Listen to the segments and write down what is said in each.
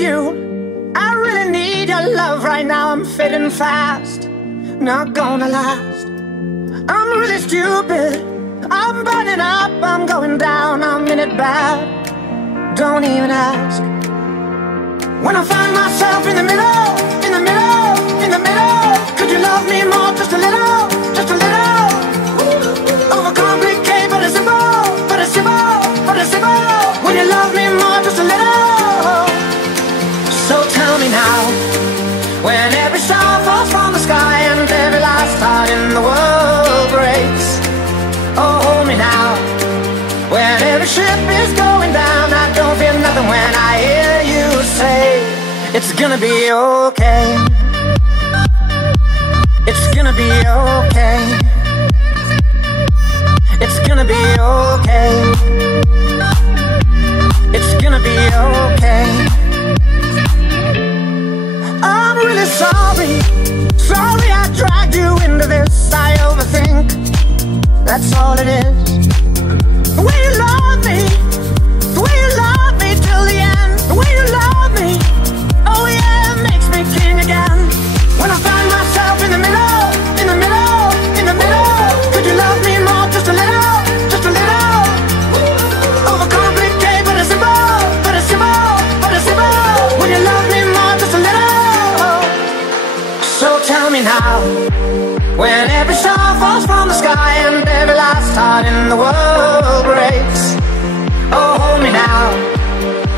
need you. I really need your love right now. I'm fading fast, not gonna last. I'm really stupid, I'm burning up, I'm going down, I'm in it bad. Don't even ask. When I find myself in the middle, in the middle, in the middle, could you love me more, just a little, just a little? Overcomplicate, but it's simple, but it's simple, but it's simple. When you love me more, just a little. So tell me now, when every star falls from the sky and every last heart in the world breaks. Oh, hold me now, when every ship is going down, I don't feel nothing when I hear you say, it's gonna be okay. It's gonna be okay. It's gonna be okay. It's gonna be okay. I'm really sorry, sorry I dragged you into this. I overthink, that's all it is. The way you love me, the way you love me till the end. The way you love me, oh yeah, it makes me king again. When I find myself in the middle, in the middle, in the middle, could you love me more, just a little, just a little? Overcomplicate, but it's simple, but it's simple, but it's simple. When you love me more, just a little. So tell me now, when every star falls from the sky and every last heart in the world breaks. Oh, hold me now,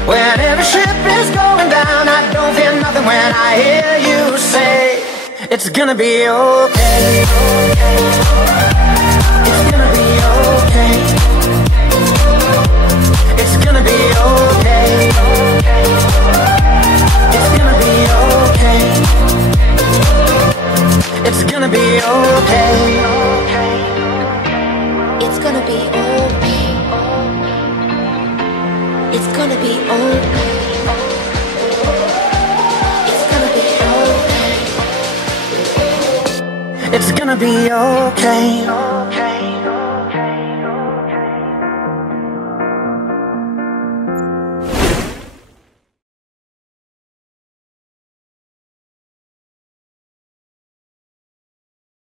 when every ship is going down, I don't feel nothing when I hear you say, it's gonna be okay. It's gonna be okay. It's gonna be okay. It's gonna be okay. It's gonna be okay. It's gonna be okay. It's gonna be okay. It's gonna be okay. It's gonna be okay.